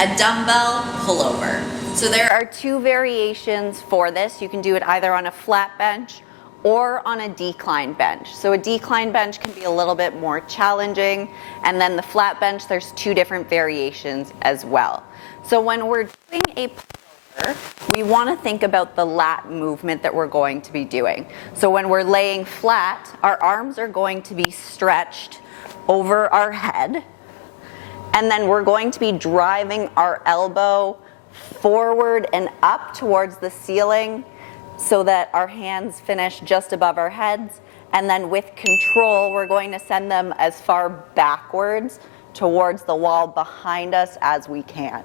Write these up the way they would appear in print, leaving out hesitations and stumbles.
a dumbbell pullover. So there are two variations for this. You can do it either on a flat bench or on a decline bench. So a decline bench can be a little bit more challenging, and then the flat bench, there's two different variations as well. So when we're doing a pullover, we want to think about the lat movement that we're going to be doing. So when we're laying flat, our arms are going to be stretched over our head, and then we're going to be driving our elbow forward and up towards the ceiling so that our hands finish just above our heads. And then with control, we're going to send them as far backwards towards the wall behind us as we can.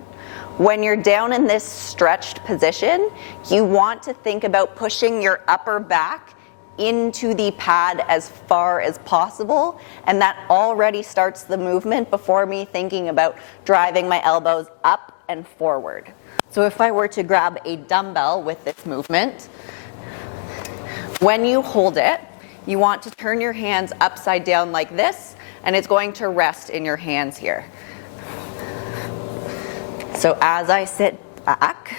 When you're down in this stretched position, you want to think about pushing your upper back into the pad as far as possible, and that already starts the movement before me thinking about driving my elbows up and forward. So if I were to grab a dumbbell with this movement, when you hold it, you want to turn your hands upside down like this, and it's going to rest in your hands here. So as I sit back,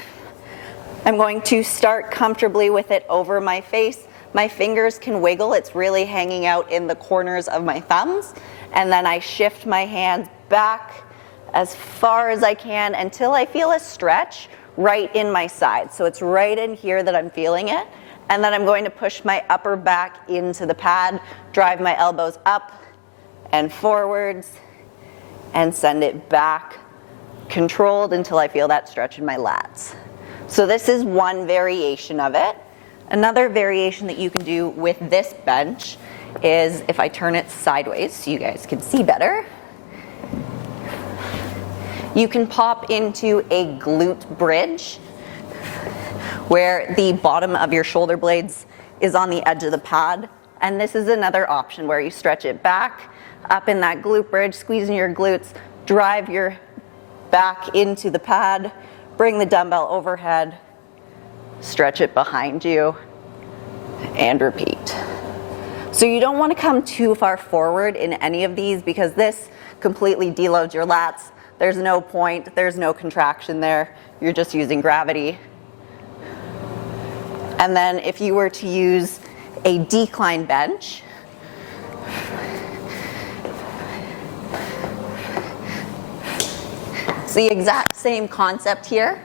I'm going to start comfortably with it over my face. My fingers can wiggle, it's really hanging out in the corners of my thumbs, and then I shift my hands back as far as I can until I feel a stretch right in my side. So it's right in here that I'm feeling it, and then I'm going to push my upper back into the pad, drive my elbows up and forwards, and send it back, controlled until I feel that stretch in my lats. So this is one variation of it. Another variation that you can do with this bench is if I turn it sideways so you guys can see better, you can pop into a glute bridge where the bottom of your shoulder blades is on the edge of the pad. And this is another option where you stretch it back up in that glute bridge, squeezing your glutes, drive your back into the pad, bring the dumbbell overhead, stretch it behind you, and repeat. So you don't want to come too far forward in any of these because this completely deloads your lats. There's no point, there's no contraction there. You're just using gravity. And then if you were to use a decline bench, it's the exact same concept here.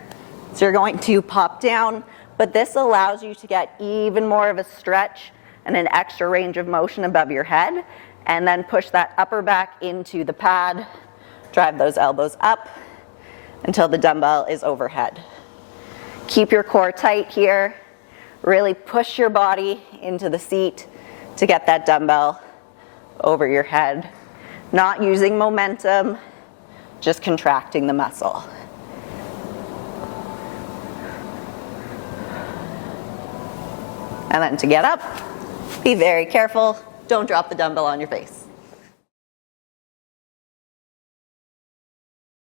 So you're going to pop down, but this allows you to get even more of a stretch and an extra range of motion above your head, and then push that upper back into the pad, drive those elbows up until the dumbbell is overhead. Keep your core tight here, really push your body into the seat to get that dumbbell over your head, not using momentum, just contracting the muscle. And then to get up, be very careful, don't drop the dumbbell on your face.